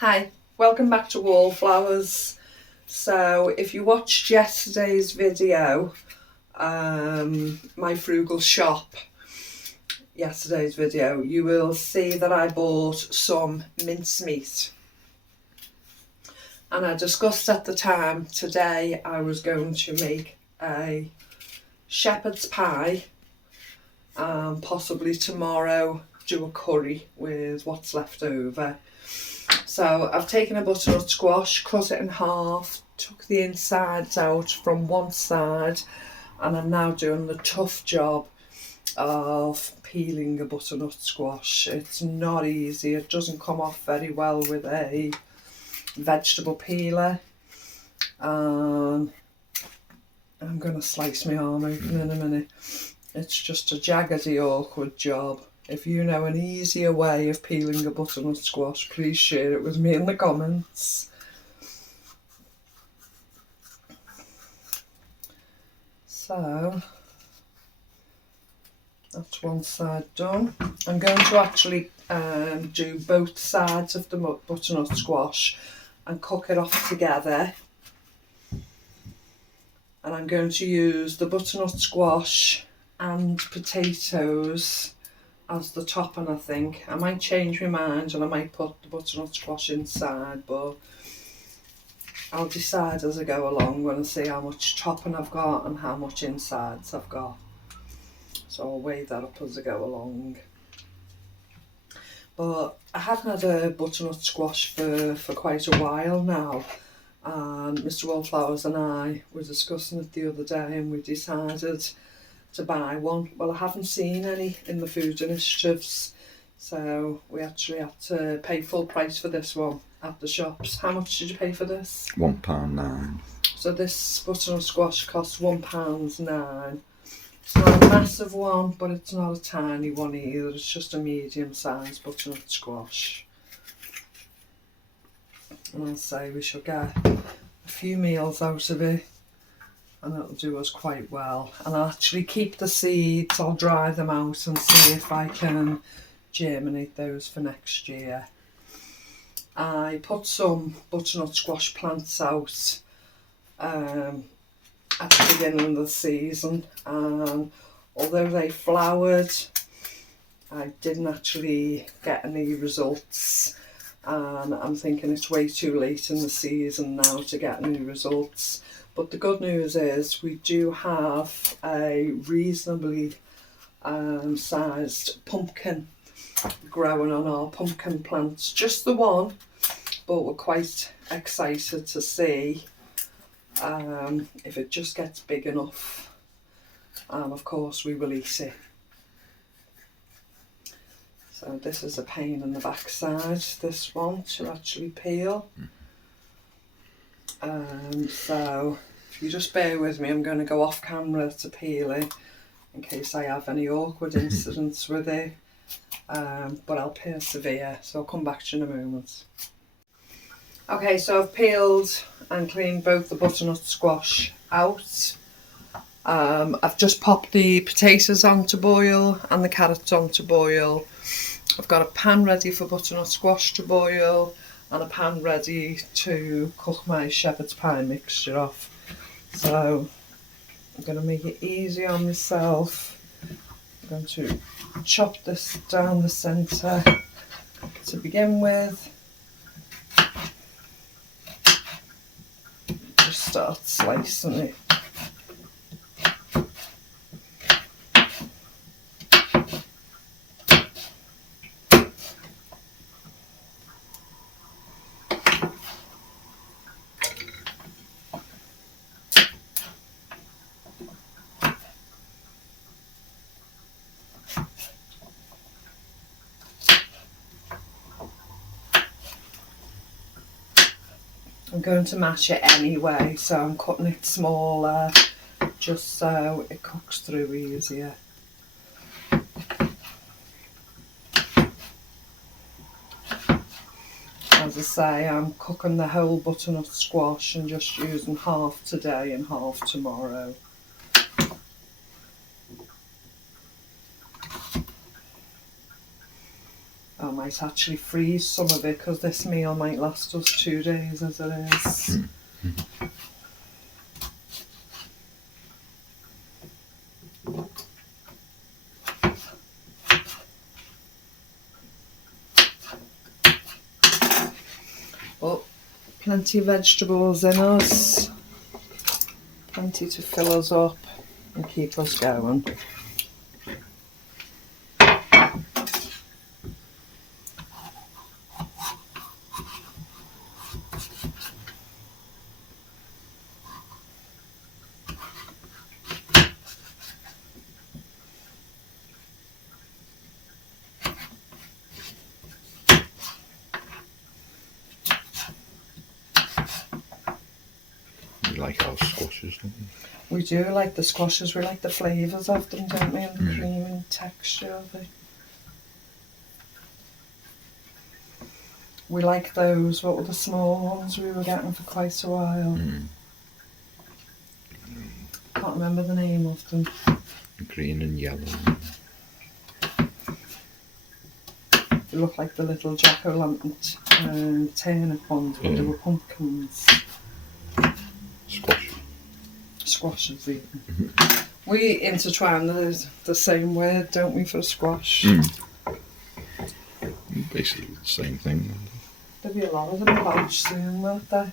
Hi, welcome back to Wallflowers. So if you watched yesterday's video, my frugal shop, yesterday's video, you will see that I bought some mincemeat. And I discussed at the time today I was going to make a shepherd's pie and possibly tomorrow do a curry with what's left over. So I've taken a butternut squash, cut it in half, took the insides out from one side, and I'm now doing the tough job of peeling a butternut squash. It's not easy, it doesn't come off very well with a vegetable peeler. I'm going to slice my arm open in a minute. It's just a jaggedy, awkward job. If you know an easier way of peeling a butternut squash, please share it with me in the comments. So, that's one side done. I'm going to actually do both sides of the butternut squash and cook it off together. And I'm going to use the butternut squash and potatoes as the topping. I think I might change my mind and I might put the butternut squash inside, but I'll decide as I go along when I see how much topping I've got and how much insides I've got. So I'll weigh that up as I go along. But I haven't had a butternut squash for quite a while now, and Mr. Wallflowers and I were discussing it the other day and we decided to buy one. Well, I haven't seen any in the food initiatives, so we actually had to pay full price for this one at the shops. How much did you pay for this? £1.09. So this butternut squash costs £1.09. It's not a massive one, but it's not a tiny one either. It's just a medium-sized butternut squash. And I'll say we shall get a few meals out of it, and it'll do us quite well. And I'll actually keep the seeds, I'll dry them out and see if I can germinate those for next year. I put some butternut squash plants out at the beginning of the season, and although they flowered, I didn't actually get any results, and I'm thinking it's way too late in the season now to get any results. But the good news is we do have a reasonably sized pumpkin growing on our pumpkin plants. Just the one, but we're quite excited to see if it just gets big enough. And of course we will eat it. So this is a pain in the backside, this one, to actually peel. So if you just bear with me, I'm going to go off camera to peel it in case I have any awkward incidents with it, but I'll persevere, so I'll come back to you in a moment. Okay, so I've peeled and cleaned both the butternut squash out. I've just popped the potatoes on to boil and the carrots on to boil. I've got a pan ready for butternut squash to boil and a pan ready to cook my shepherd's pie mixture off. So I'm going to make it easy on myself. I'm going to chop this down the centre to begin with. Just start slicing it. I'm going to mash it anyway, so I'm cutting it smaller just so it cooks through easier. As I say, I'm cooking the whole butternut squash and just using half today and half tomorrow. might actually freeze some of it because this meal might last us 2 days as it is. But plenty of vegetables in us, plenty to fill us up and keep us going. You like our squashes, don't you? We do like the squashes, we like the flavours of them, don't we, and the creamy texture of it. We like those, what were the small ones we were getting for quite a while? Can't remember the name of them. Green and yellow. They look like the little jack-o'-lantern turnip ones, but they were pumpkins. Squash. Squashes even. We intertwine the same word, don't we, for squash? Basically the same thing. There'll be a lot of them about soon, won't there?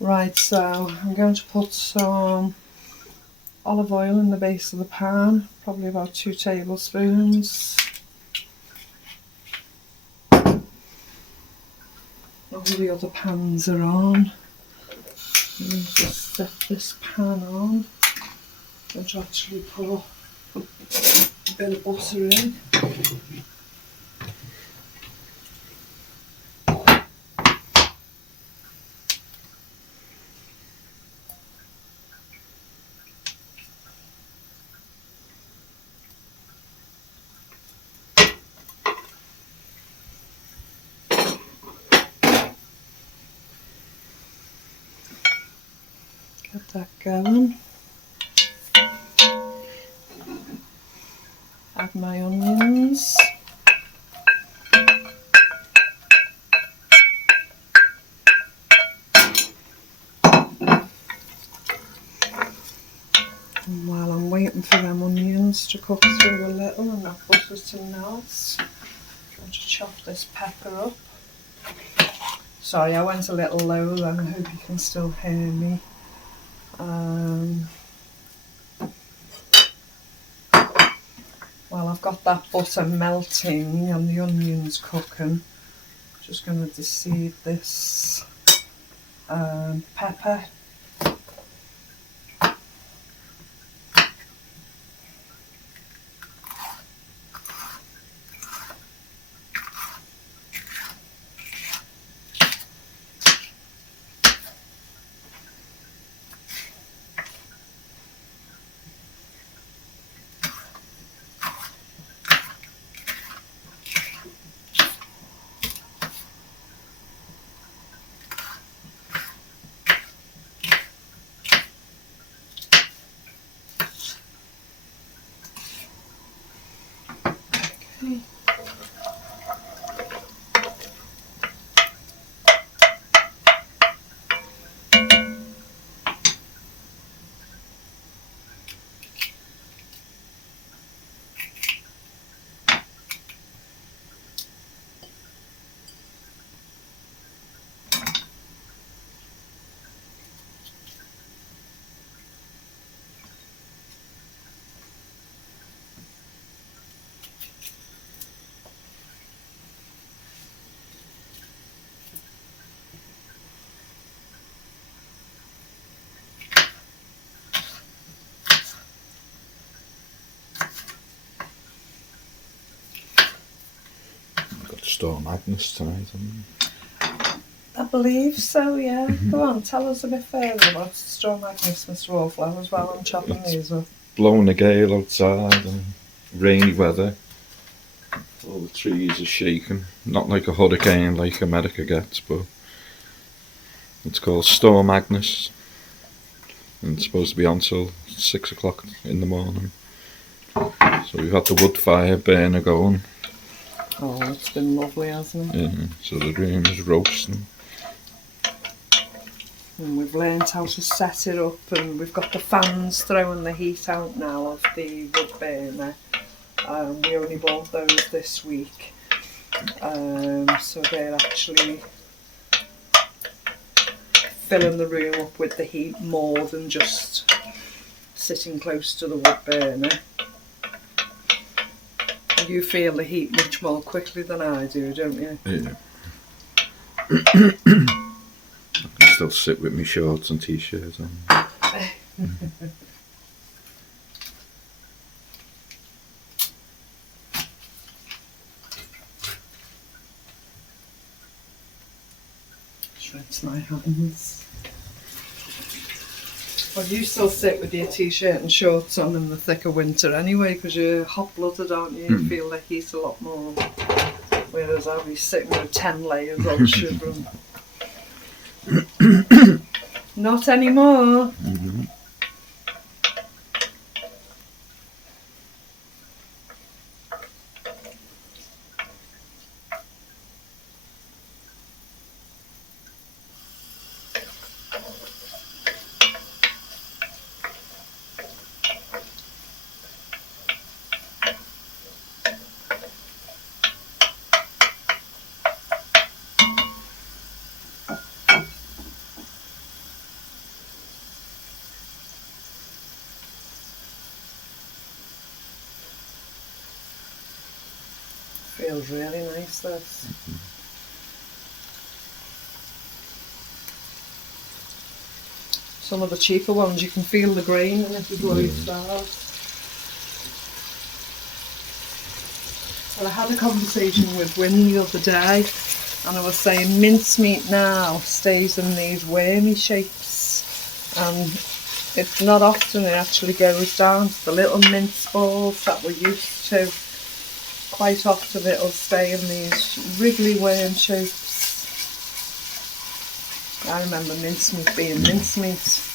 Right, so I'm going to put some olive oil in the base of the pan, probably about 2 tablespoons. All the other pans are on. I'm going to just set this pan on. I'm going to actually put a bit of butter in. Get that going. Add my onions. And while I'm waiting for them onions to cook through a little and that butter to melt, I'm going to chop this pepper up. Sorry, I went a little low then, I hope you can still hear me. While I've got that butter melting and the onions cooking, I'm just going to deseed this pepper. Okay. Storm Agnes tonight, haven't you? I believe so, yeah. Go on, tell us a bit further about Storm Agnes, Mr. Wallflowers, while I'm chopping these up. Blowing a gale outside and rainy weather. All the trees are shaking. Not like a hurricane like America gets, but it's called Storm Agnes. And it's supposed to be on till 6 o'clock in the morning. So we've had the wood fire burner going. Oh, it's been lovely, hasn't it? Yeah, so the room is roasting. And we've learned how to set it up, and we've got the fans throwing the heat out now of the wood burner. We only bought those this week, so they're actually filling the room up with the heat more than just sitting close to the wood burner. You feel the heat much more quickly than I do, don't you? Yeah. I can still sit with my shorts and t-shirts on. Shreds my hands. Well, you still sit with your t-shirt and shorts on in the thick of winter anyway, because you're hot-blooded, aren't you? You feel the heat a lot more. Whereas I'll be sitting with 10 layers on shivering. Not anymore. Mm-hmm. Feels really nice, this. Some of the cheaper ones, you can feel the grain in it before you start. Well, I had a conversation with Wynne the other day, and I was saying mincemeat now stays in these wormy shapes, and it's not often it actually goes down to the little mince balls that we're used to. Quite often it'll stay in these wriggly worm shapes. I remember mincemeat being mincemeat.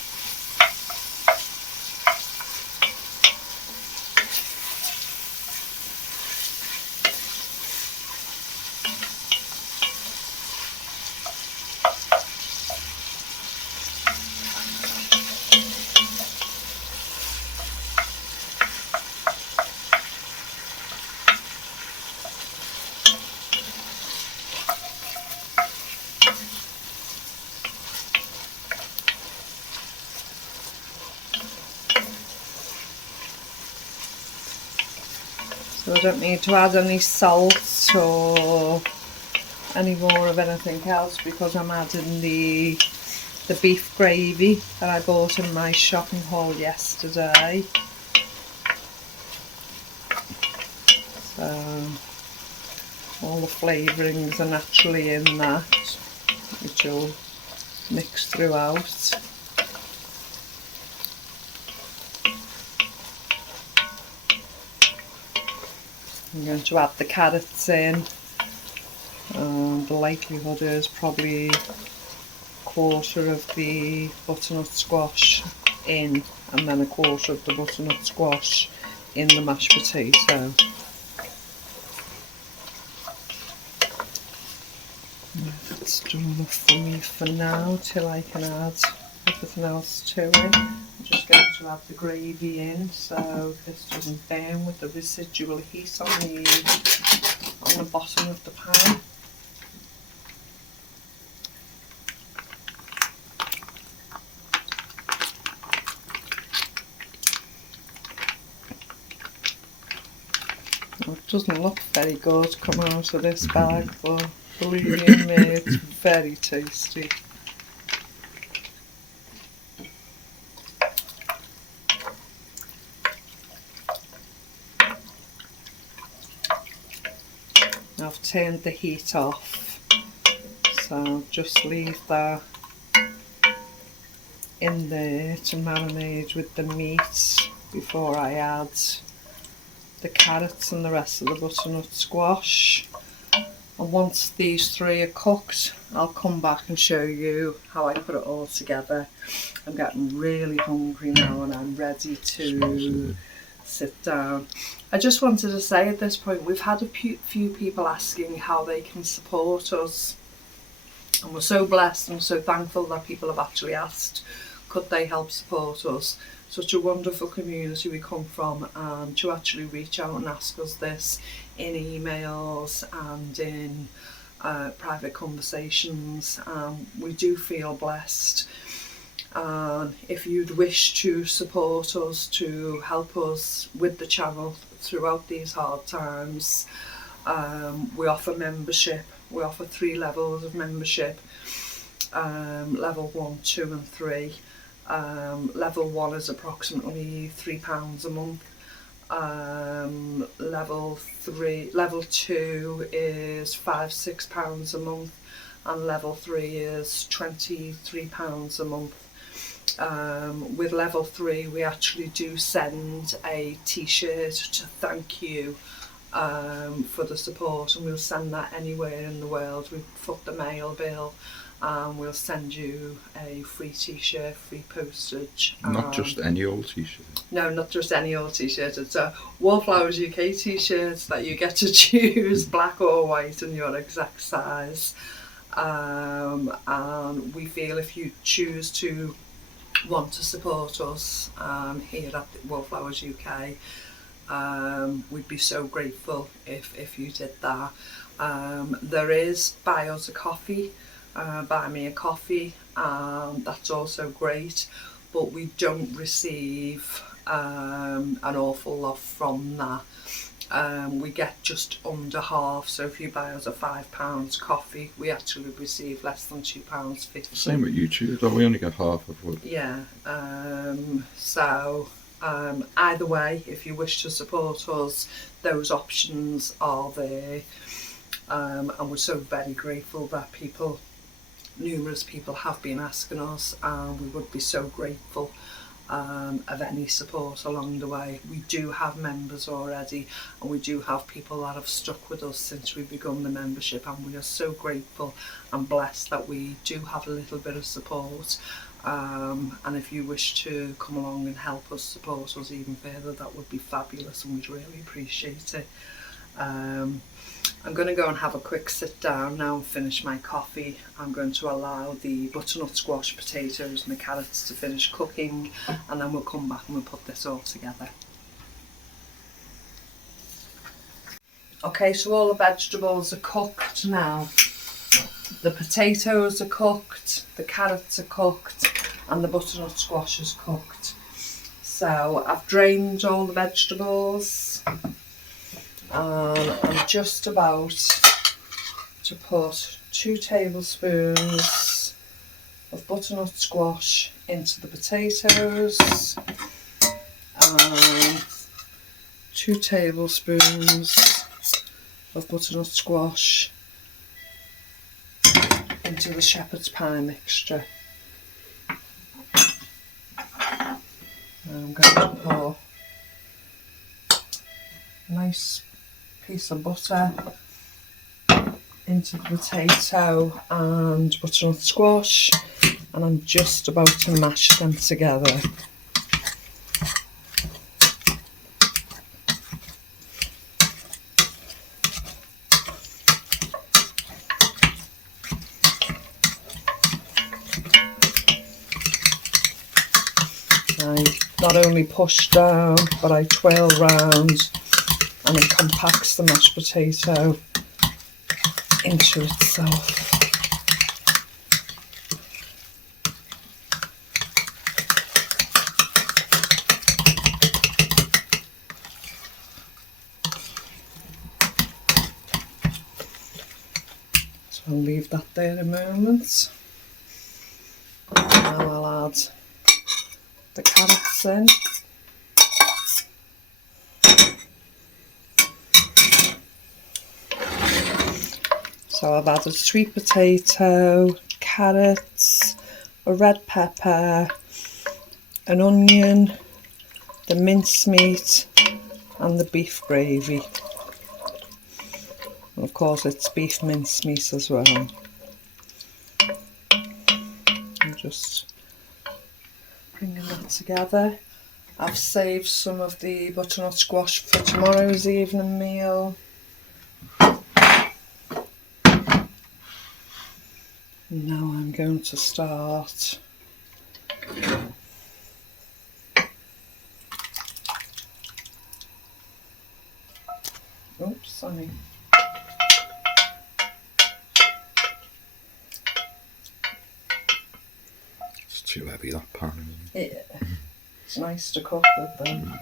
So I don't need to add any salt or any more of anything else, because I'm adding the beef gravy that I bought in my shopping haul yesterday. So all the flavourings are naturally in that, which will mix throughout. I'm going to add the carrots in. The likelihood is probably a quarter of the butternut squash in, and then a quarter of the butternut squash in the mashed potato. That's done enough for me for now, till I can add everything else to it. I'm just going to add the gravy in so this doesn't burn with the residual heat on the bottom of the pan. Well, it doesn't look very good coming out of this bag, but believe me, it's very tasty. I've turned the heat off, so just leave that in there to marinate with the meat before I add the carrots and the rest of the butternut squash. And once these three are cooked, I'll come back and show you how I put it all together. I'm getting really hungry now, and I'm ready to sit down. I just wanted to say at this point, we've had a few people asking how they can support us, and we're so blessed and so thankful that people have actually asked, could they help support us? Such a wonderful community we come from, and to actually reach out and ask us this in emails and in private conversations. We do feel blessed. If you'd wish to support us, to help us with the channel throughout these hard times, we offer membership. We offer 3 levels of membership, level 1, 2 and 3. Level 1 is approximately £3 a month. Level 2 is £5-6 a month, and level 3 is £23 a month. With level 3 we actually do send a t-shirt to thank you for the support, and we'll send that anywhere in the world. We foot the mail bill, and we'll send you a free t-shirt, free postage. Not just any old t-shirt. No, not just any old t-shirt. It's a Wallflowers UK t-shirt that you get to choose black or white in your exact size. And we feel if you choose to want to support us here at Wallflowers UK, we'd be so grateful if you did that. There is buy us a coffee, buy me a coffee, that's also great, but we don't receive an awful lot from that. We get just under half, so if you buy us a £5 coffee, we actually receive less than £2.50. Same with YouTube, though, we only get half of what. Yeah, either way, if you wish to support us, those options are there, and we're so very grateful that numerous people have been asking us, and we would be so grateful of any support along the way. We do have members already, and we do have people that have stuck with us since we begun the membership, and we are so grateful and blessed that we do have a little bit of support. And if you wish to come along and help us support us even further, that would be fabulous, and we'd really appreciate it. I'm going to go and have a quick sit down now and finish my coffee. I'm going to allow the butternut squash, potatoes and the carrots to finish cooking, and then we'll come back and we'll put this all together. Okay, so all the vegetables are cooked now. The potatoes are cooked, the carrots are cooked, and the butternut squash is cooked. So I've drained all the vegetables, and I'm just about to put 2 tablespoons of butternut squash into the potatoes, and 2 tablespoons of butternut squash into the shepherd's pie mixture. I'm going to pour a nice piece of butter into the potato and butternut squash, and I'm just about to mash them together. I not only push down, but I twirl round, and it compacts the mashed potato into itself. So I'll leave that there a moment. Now I'll add the carrots in. So I've added sweet potato, carrots, a red pepper, an onion, the mincemeat and the beef gravy. And of course it's beef mincemeat as well. I'm just bringing that together, I've saved some of the butternut squash for tomorrow's evening meal. Now I'm going to start oops, sorry. It's too heavy, that pan, isn't it? Yeah, it's nice to cook with them.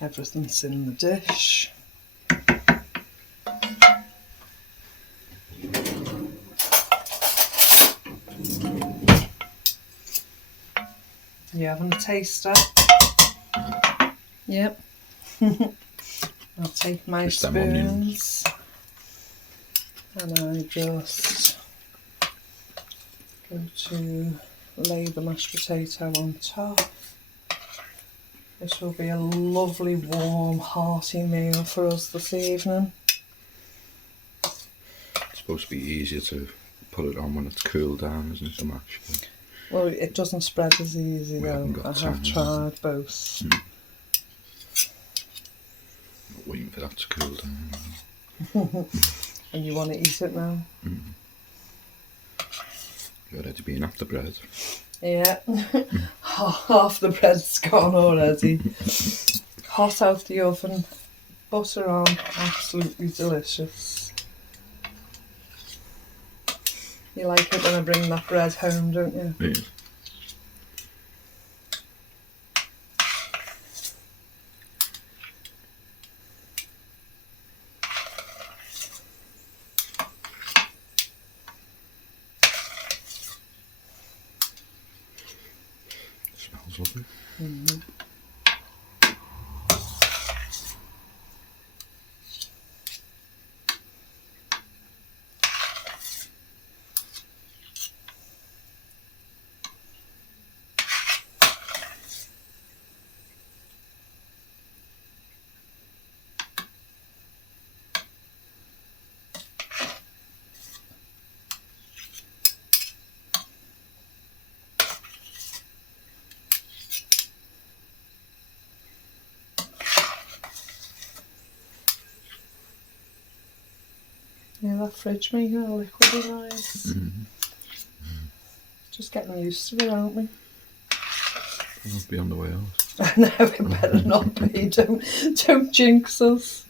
Everything's in the dish. You having a taster? Yep. I'll take my Just them onions. spoons and I just go to lay the mashed potato on top. This will be a lovely, warm, hearty meal for us this evening. It's supposed to be easier to put it on when it's cooled down, isn't it, the mash? But Well, it doesn't spread as easy We haven't though. got I have time, tried both. not waiting for that to cool down. And you want to eat it now? You're already being off the bread. Yeah. Half the bread's gone already. Hot out the oven, butter on, absolutely delicious. You like it when I bring that bread home, don't you? Yeah. Smells lovely. Mm-hmm. Yeah, that fridge making a liquidy nice. Just getting used to it, aren't we? I'll be on the way out. I know, it better not be. Don't jinx us.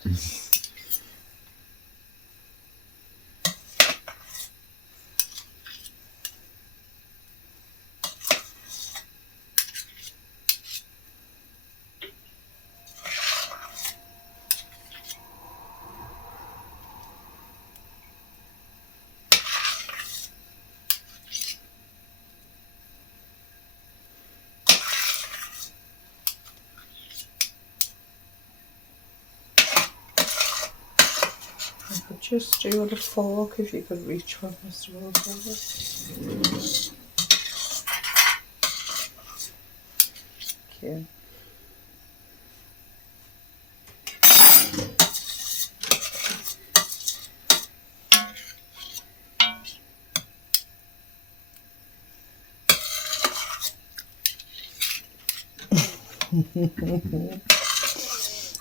I could just do with a fork if you could reach one, Mr. Wilson. Thank you.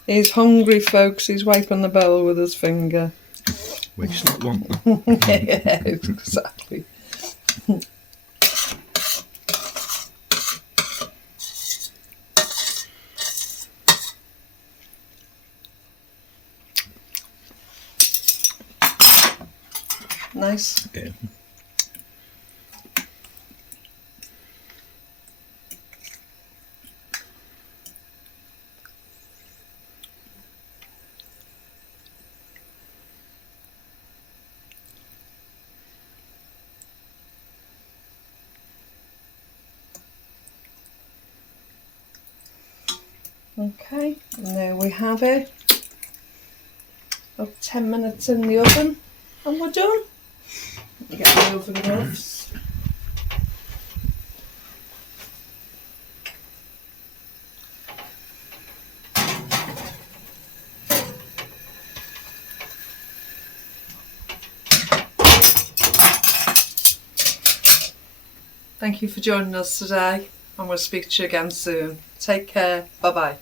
He's hungry, folks. He's wiping the bowl with his finger. Waste not want. Yeah, exactly. Nice. Yeah. Okay, and there we have it. About 10 minutes in the oven and we're done. Let me get the oven gloves. Thank you for joining us today, and we'll speak to you again soon. Take care. Bye bye.